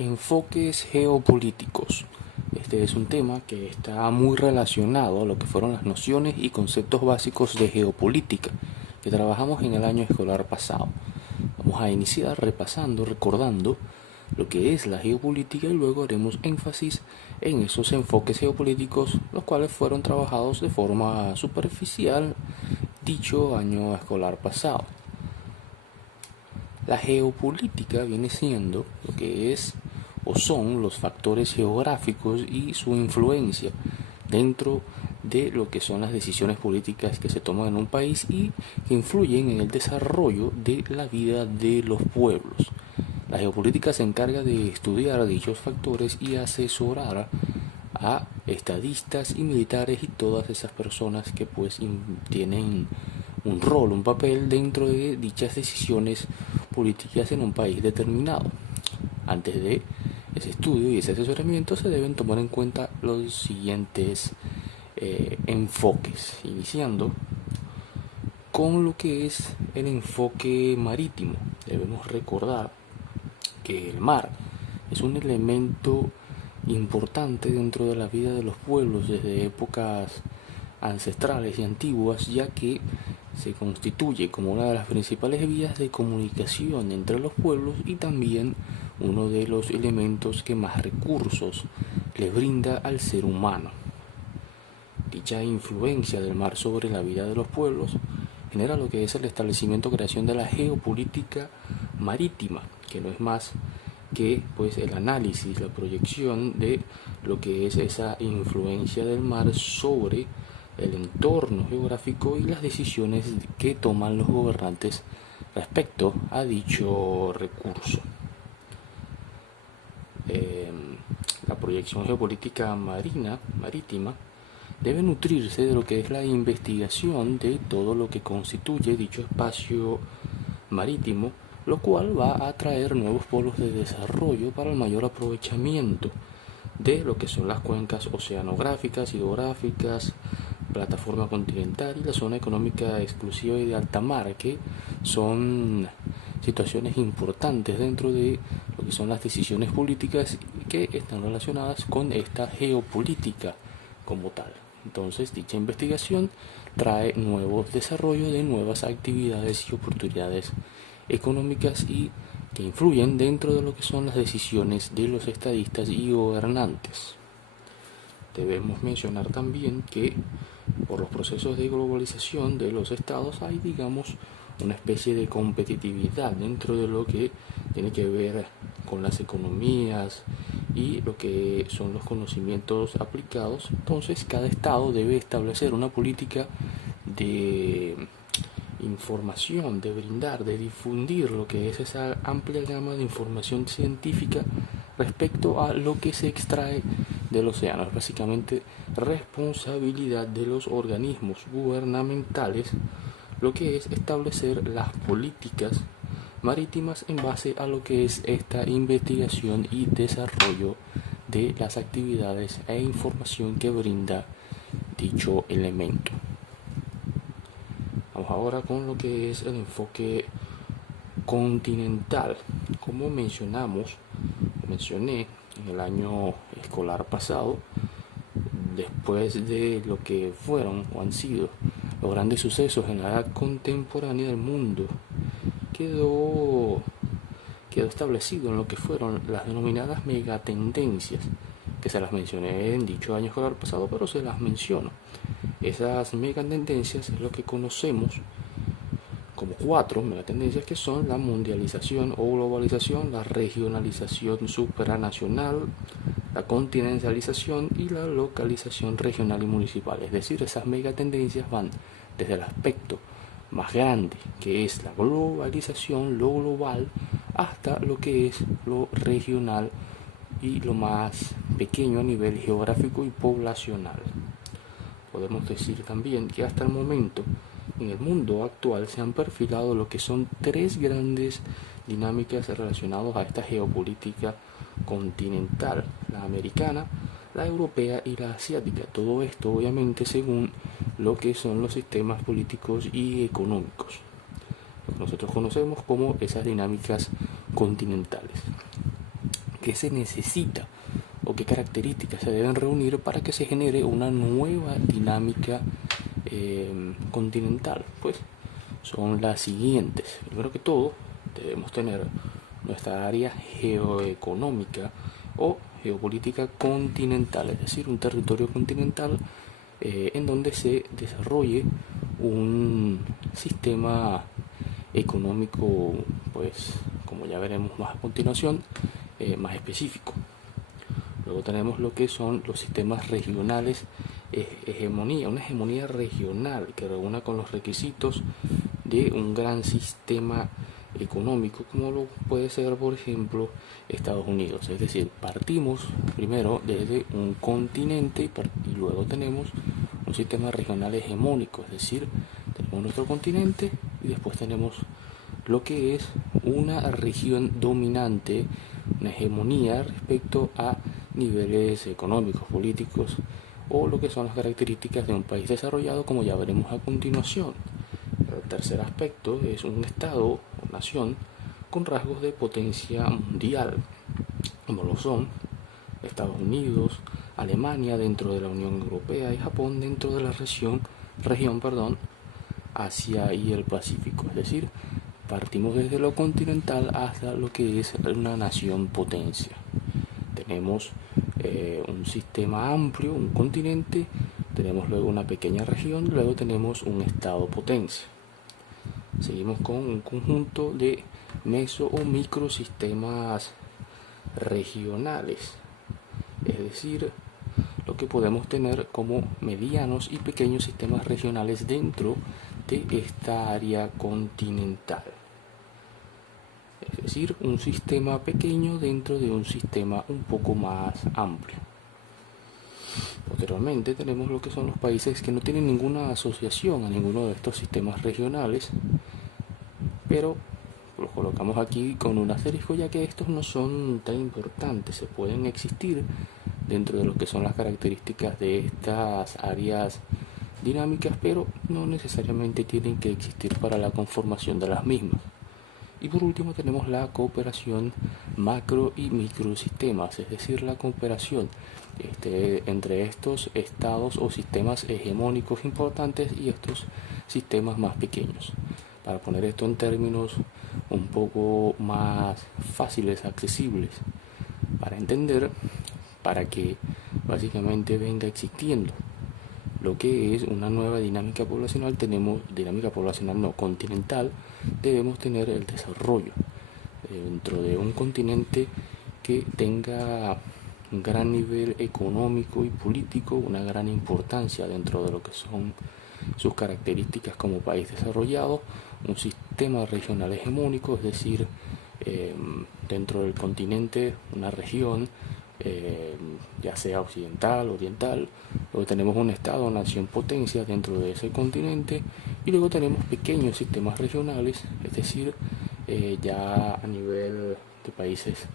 Enfoques geopolíticos. Este es un tema que está muy relacionado a lo que fueron las nociones y conceptos básicos de geopolítica que trabajamos en el año escolar pasado. Vamos a iniciar repasando, recordando lo que es la geopolítica y luego haremos énfasis en esos enfoques geopolíticos, los cuales fueron trabajados de forma superficial dicho año escolar pasado. La geopolítica viene siendo lo que es o son los factores geográficos y su influencia dentro de lo que son las decisiones políticas que se toman en un país y que influyen en el desarrollo de la vida de los pueblos. La geopolítica se encarga de estudiar dichos factores y asesorar a estadistas y militares y todas esas personas que tienen un rol, un papel dentro de dichas decisiones políticas en un país determinado. Antes de ese estudio y ese asesoramiento se deben tomar en cuenta los siguientes enfoques, iniciando con lo que es el enfoque marítimo. Debemos recordar que el mar es un elemento importante dentro de la vida de los pueblos desde épocas ancestrales y antiguas, ya que se constituye como una de las principales vías de comunicación entre los pueblos y también uno de los elementos que más recursos le brinda al ser humano. Dicha influencia del mar sobre la vida de los pueblos genera lo que es el establecimiento o creación de la geopolítica marítima, que no es más que el análisis, la proyección de lo que es esa influencia del mar sobre el entorno geográfico y las decisiones que toman los gobernantes respecto a dicho recurso. La proyección geopolítica marítima debe nutrirse de lo que es la investigación de todo lo que constituye dicho espacio marítimo, lo cual va a atraer nuevos polos de desarrollo para el mayor aprovechamiento de lo que son las cuencas oceanográficas, hidrográficas, plataforma continental y la zona económica exclusiva y de alta mar, que son situaciones importantes dentro de lo que son las decisiones políticas que están relacionadas con esta geopolítica como tal. Entonces, dicha investigación trae nuevos desarrollos de nuevas actividades y oportunidades económicas y que influyen dentro de lo que son las decisiones de los estadistas y gobernantes. Debemos mencionar también que por los procesos de globalización de los estados hay, una especie de competitividad dentro de lo que tiene que ver con las economías y lo que son los conocimientos aplicados. Entonces, cada estado debe establecer una política de información, de brindar, de difundir lo que es esa amplia gama de información científica respecto a lo que se extrae del océano. Es básicamente responsabilidad de los organismos gubernamentales lo que es establecer las políticas marítimas en base a lo que es esta investigación y desarrollo de las actividades e información que brinda dicho elemento. Vamos ahora con lo que es el enfoque continental. Como mencioné en el año escolar pasado, después de lo que fueron o han sido los grandes sucesos en la edad contemporánea del mundo, quedó establecido en lo que fueron las denominadas megatendencias, que se las mencioné en dicho año escolar pasado, pero se las menciono. Esas megatendencias es lo que conocemos como 4 megatendencias, que son la mundialización o globalización, la regionalización supranacional, la continentalización y la localización regional y municipal. Es decir, esas megatendencias van desde el aspecto más grande, que es la globalización, lo global, hasta lo que es lo regional y lo más pequeño a nivel geográfico y poblacional. Podemos decir también que hasta el momento en el mundo actual se han perfilado lo que son 3 grandes dinámicas relacionadas a esta geopolítica continental: la americana, la europea y la asiática. Todo esto obviamente según lo que son los sistemas políticos y económicos, lo que nosotros conocemos como esas dinámicas continentales. qué se necesita o qué características se deben reunir para que se genere una nueva dinámica continental. Pues son las siguientes. Primero que todo, debemos tener nuestra área geoeconómica o geopolítica continental, es decir, un territorio continental en donde se desarrolle un sistema económico, pues como ya veremos más a continuación, más específico. Luego tenemos lo que son los sistemas regionales, una hegemonía regional que reúna con los requisitos de un gran sistema económico, como lo puede ser, por ejemplo, Estados Unidos. Es decir, partimos primero desde un continente y luego tenemos un sistema regional hegemónico, es decir, tenemos nuestro continente y después tenemos lo que es una región dominante, una hegemonía respecto a niveles económicos, políticos o lo que son las características de un país desarrollado, como ya veremos a continuación. El tercer aspecto es un estado o nación con rasgos de potencia mundial, como lo son Estados Unidos, Alemania dentro de la Unión Europea y Japón dentro de la región Asia y el Pacífico. Es decir, partimos desde lo continental hasta lo que es una nación potencia. Tenemos un sistema amplio, un continente, tenemos luego una pequeña región, luego tenemos un estado potencia. Seguimos con un conjunto de meso o microsistemas regionales, es decir, lo que podemos tener como medianos y pequeños sistemas regionales dentro de esta área continental. Es decir, un sistema pequeño dentro de un sistema un poco más amplio. Posteriormente tenemos lo que son los países que no tienen ninguna asociación a ninguno de estos sistemas regionales, pero los colocamos aquí con un asterisco, ya que estos no son tan importantes. Se pueden existir dentro de lo que son las características de estas áreas dinámicas, pero no necesariamente tienen que existir para la conformación de las mismas. Y por último tenemos la cooperación macro y microsistemas, es decir, la cooperación entre estos estados o sistemas hegemónicos importantes y estos sistemas más pequeños. Para poner esto en términos un poco más fáciles, accesibles, para entender, para que básicamente venga existiendo lo que es una nueva dinámica poblacional, continental, debemos tener el desarrollo dentro de un continente que tenga un gran nivel económico y político, una gran importancia dentro de lo que son sus características como país desarrollado, un sistema regional hegemónico, es decir, dentro del continente, una región, ya sea occidental, oriental, luego tenemos un estado o nación potencia dentro de ese continente y luego tenemos pequeños sistemas regionales, es decir, ya a nivel de países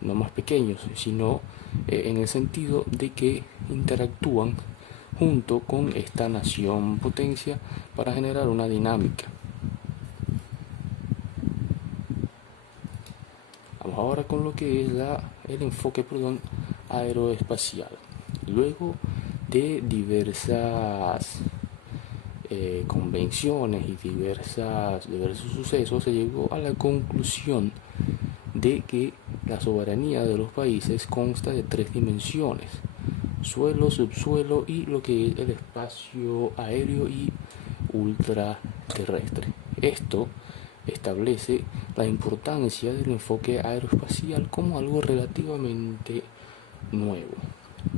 no más pequeños, sino en el sentido de que interactúan junto con esta nación potencia para generar una dinámica. Vamos ahora con lo que es el enfoque aeroespacial. Luego de diversas convenciones y diversos sucesos, se llegó a la conclusión de que la soberanía de los países consta de 3 dimensiones: suelo, subsuelo y lo que es el espacio aéreo y ultraterrestre. Esto establece la importancia del enfoque aeroespacial como algo relativamente nuevo.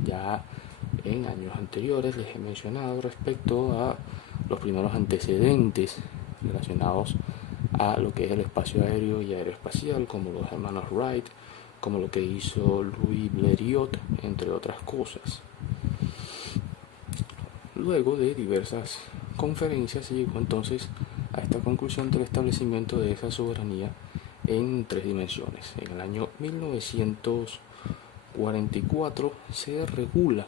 Ya en años anteriores les he mencionado respecto a los primeros antecedentes relacionados a lo que es el espacio aéreo y aeroespacial, como los hermanos Wright, como lo que hizo Louis Blériot, entre otras cosas. Luego de diversas conferencias se llegó entonces a esta conclusión del establecimiento de esa soberanía en 3 dimensiones. En el año 1944 se regula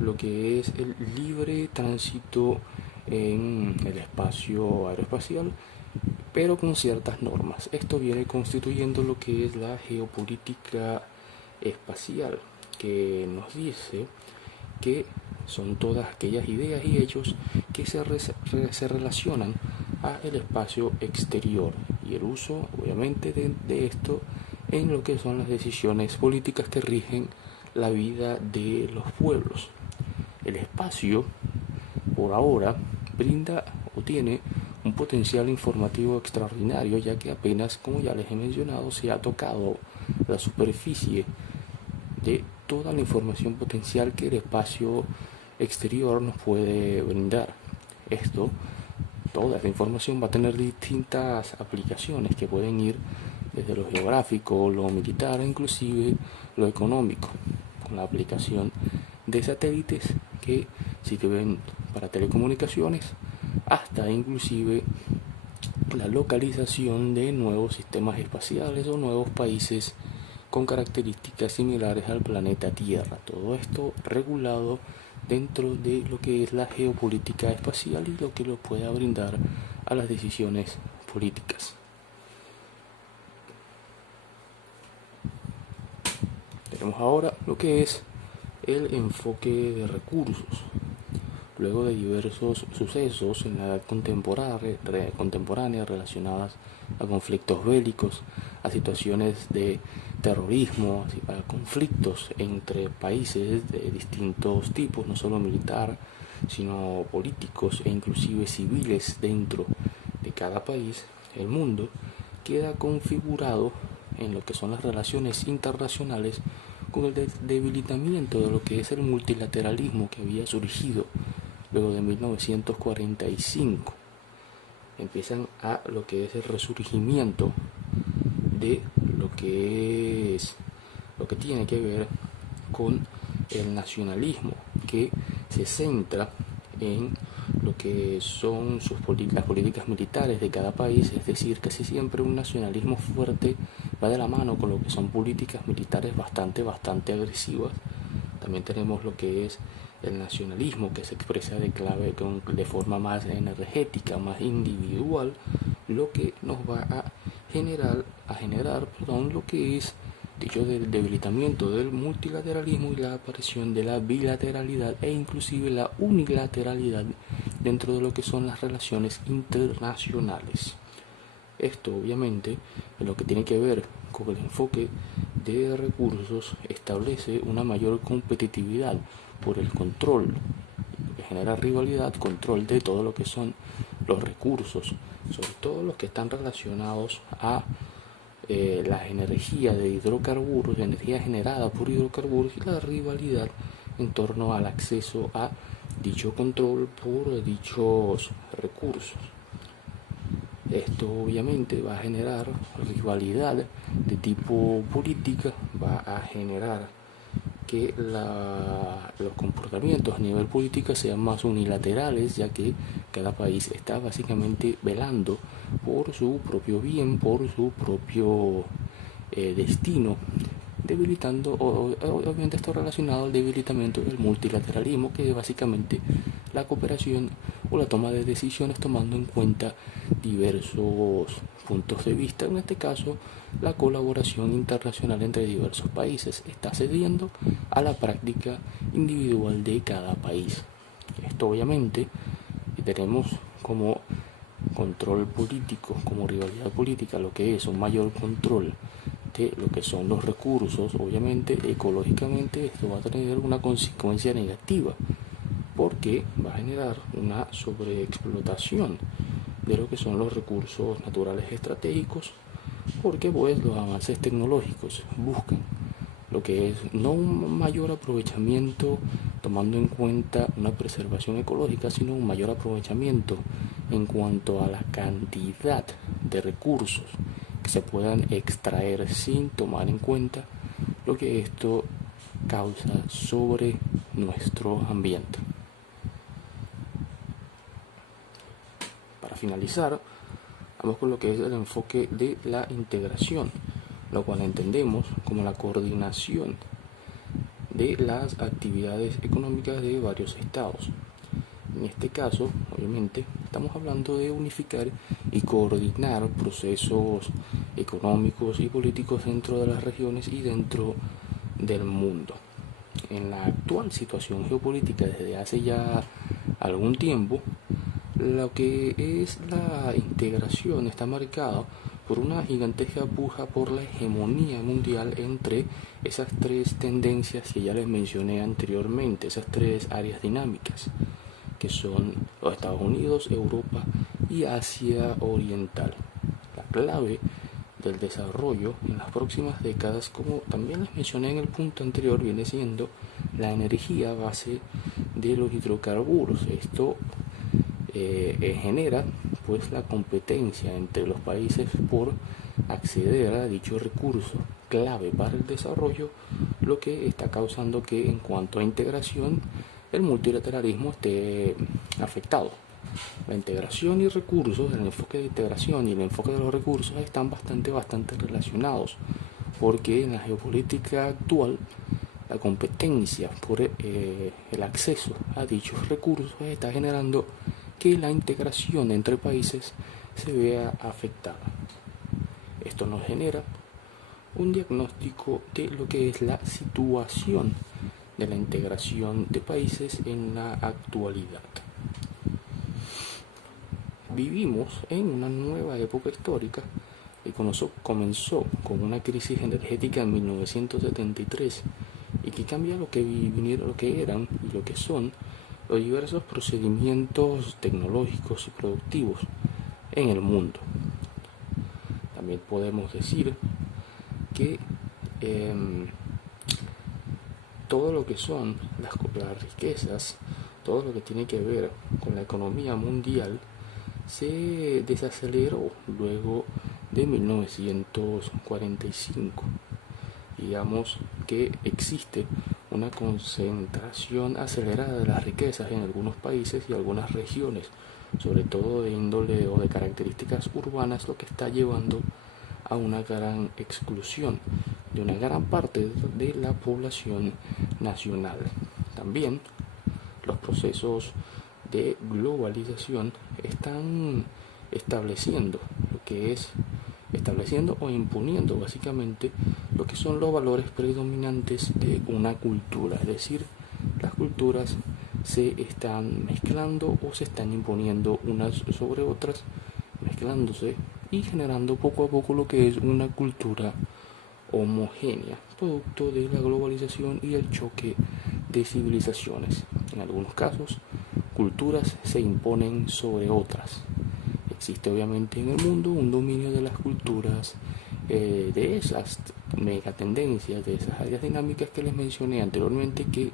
lo que es el libre tránsito en el espacio aeroespacial, pero con ciertas normas. Esto viene constituyendo lo que es la geopolítica espacial, que nos dice que son todas aquellas ideas y hechos que se relacionan al espacio exterior y el uso, obviamente, de esto en lo que son las decisiones políticas que rigen la vida de los pueblos. El espacio, por ahora, brinda o tiene un potencial informativo extraordinario, ya que apenas, como ya les he mencionado, se ha tocado la superficie de toda la información potencial que el espacio exterior nos puede brindar. Toda esta información va a tener distintas aplicaciones que pueden ir desde lo geográfico, lo militar, inclusive lo económico, con la aplicación de satélites que sirven para telecomunicaciones, hasta inclusive la localización de nuevos sistemas espaciales o nuevos países con características similares al planeta Tierra. Todo esto regulado dentro de lo que es la geopolítica espacial y lo que lo pueda brindar a las decisiones políticas. Tenemos ahora lo que es el enfoque de recursos. Luego de diversos sucesos en la edad contemporánea relacionadas a conflictos bélicos, a situaciones de terrorismo, a conflictos entre países de distintos tipos, no solo militar, sino políticos e inclusive civiles dentro de cada país, el mundo queda configurado en lo que son las relaciones internacionales con el debilitamiento de lo que es el multilateralismo que había surgido luego de 1945. Empiezan a lo que es el resurgimiento de lo que tiene que ver con el nacionalismo, que se centra en lo que son las políticas militares de cada país, es decir, casi siempre un nacionalismo fuerte va de la mano con lo que son políticas militares bastante agresivas. También tenemos lo que es el nacionalismo, que se expresa de forma más energética, más individual, lo que nos va a generar lo que es dicho del debilitamiento del multilateralismo y la aparición de la bilateralidad e inclusive la unilateralidad dentro de lo que son las relaciones internacionales. Esto obviamente en lo que tiene que ver con el enfoque de recursos establece una mayor competitividad por el control, que genera rivalidad, control de todo lo que son los recursos, sobre todo los que están relacionados a la energía de hidrocarburos, la energía generada por hidrocarburos y la rivalidad en torno al acceso a dicho control por dichos recursos. Esto obviamente va a generar rivalidad de tipo política, va a generar que los comportamientos a nivel político sean más unilaterales, ya que cada país está básicamente velando por su propio bien, por su propio destino, debilitando, obviamente esto relacionado al debilitamiento del multilateralismo, que es básicamente la cooperación o la toma de decisiones tomando en cuenta diversos puntos de vista. En este caso, la colaboración internacional entre diversos países está cediendo a la práctica individual de cada país. Esto obviamente tenemos como control político, como rivalidad política, lo que es un mayor control de lo que son los recursos. Obviamente ecológicamente esto va a tener una consecuencia negativa, porque va a generar una sobreexplotación de lo que son los recursos naturales estratégicos, porque pues los avances tecnológicos buscan lo que es no un mayor aprovechamiento tomando en cuenta una preservación ecológica, sino un mayor aprovechamiento en cuanto a la cantidad de recursos que se puedan extraer sin tomar en cuenta lo que esto causa sobre nuestro ambiente. Para finalizar, vamos con lo que es el enfoque de la integración, lo cual entendemos como la coordinación de las actividades económicas de varios estados. En este caso, obviamente, estamos hablando de unificar y coordinar procesos económicos y políticos dentro de las regiones y dentro del mundo. En la actual situación geopolítica desde hace ya algún tiempo, lo que es la integración está marcado por una gigantesca puja por la hegemonía mundial entre esas tres tendencias que ya les mencioné anteriormente, esas tres áreas dinámicas, que son los Estados Unidos, Europa y Asia Oriental. La clave del desarrollo en las próximas décadas, como también les mencioné en el punto anterior, viene siendo la energía a base de los hidrocarburos. Esto genera pues la competencia entre los países por acceder a dicho recurso clave para el desarrollo, lo que está causando que en cuanto a integración el multilateralismo esté afectado. La integración y recursos, el enfoque de integración y el enfoque de los recursos están bastante relacionados, porque en la geopolítica actual la competencia por el acceso a dichos recursos está generando que la integración entre países se vea afectada. Esto nos genera un diagnóstico de lo que es la situación de la integración de países en la actualidad. Vivimos en una nueva época histórica que comenzó con una crisis energética en 1973 y que cambia lo que eran y lo que son los diversos procedimientos tecnológicos y productivos en el mundo. También podemos decir que todo lo que son las riquezas, todo lo que tiene que ver con la economía mundial, se desaceleró luego de 1945. Digamos que existe una concentración acelerada de las riquezas en algunos países y algunas regiones, sobre todo de índole o de características urbanas, lo que está llevando a una gran exclusión de una gran parte de la población nacional. También los procesos de globalización están estableciendo o imponiendo básicamente lo que son los valores predominantes de una cultura, es decir, las culturas se están mezclando o se están imponiendo unas sobre otras, mezclándose y generando poco a poco lo que es una cultura homogénea, producto de la globalización y el choque de civilizaciones. En algunos casos, culturas se imponen sobre otras. Existe obviamente en el mundo un dominio de las culturas, de esas megatendencias, de esas áreas dinámicas que les mencioné anteriormente, que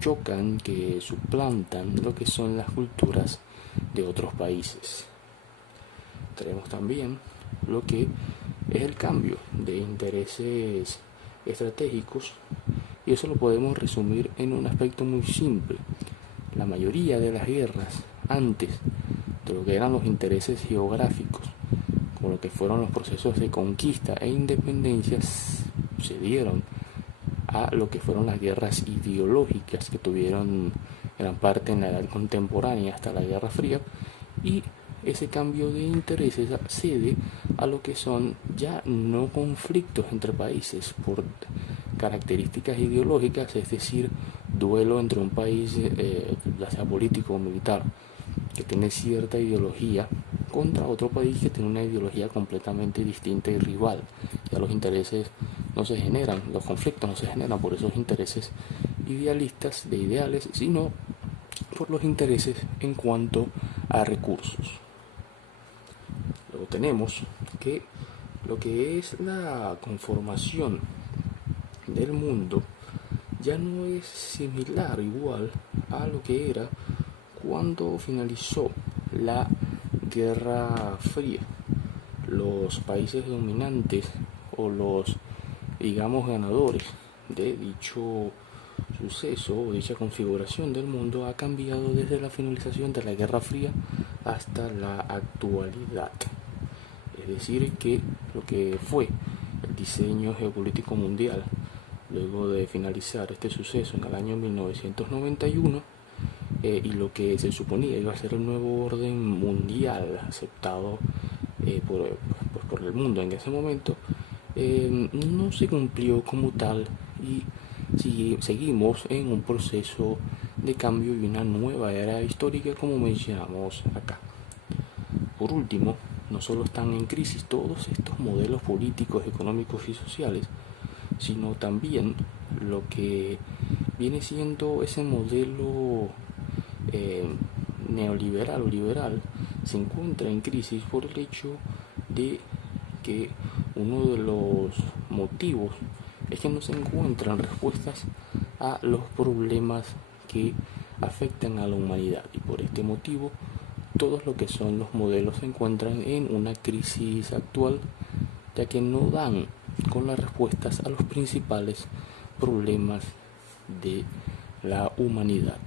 chocan, que suplantan lo que son las culturas de otros países. Tenemos también lo que es el cambio de intereses estratégicos, y eso lo podemos resumir en un aspecto muy simple. La mayoría de las guerras antes de lo que eran los intereses geográficos, como lo que fueron los procesos de conquista e independencia, se dieron a lo que fueron las guerras ideológicas que tuvieron gran parte en la edad contemporánea hasta la Guerra Fría, y ese cambio de intereses accede a lo que son ya no conflictos entre países por características ideológicas, es decir, duelo entre un país, ya sea político o militar, que tiene cierta ideología contra otro país que tiene una ideología completamente distinta y rival. Ya los intereses no se generan, los conflictos no se generan por esos intereses idealistas de ideales, sino por los intereses en cuanto a recursos. Luego tenemos que lo que es la conformación del mundo ya no es similar igual a lo que era cuando finalizó la Guerra Fría. Los países dominantes o los, digamos, ganadores de dicho suceso o dicha configuración del mundo ha cambiado desde la finalización de la Guerra Fría hasta la actualidad. Es decir, que lo que fue el diseño geopolítico mundial luego de finalizar este suceso en el año 1991, y lo que se suponía iba a ser el nuevo orden mundial aceptado por el mundo en ese momento, no se cumplió como tal, y seguimos en un proceso de cambio y una nueva era histórica, como mencionamos acá. Por último, no solo están en crisis todos estos modelos políticos, económicos y sociales, sino también lo que viene siendo ese modelo neoliberal o liberal se encuentra en crisis por el hecho de que uno de los motivos es que no se encuentran respuestas a los problemas que afectan a la humanidad, y por este motivo todos lo que son los modelos se encuentran en una crisis actual, ya que no dan con las respuestas a los principales problemas de la humanidad.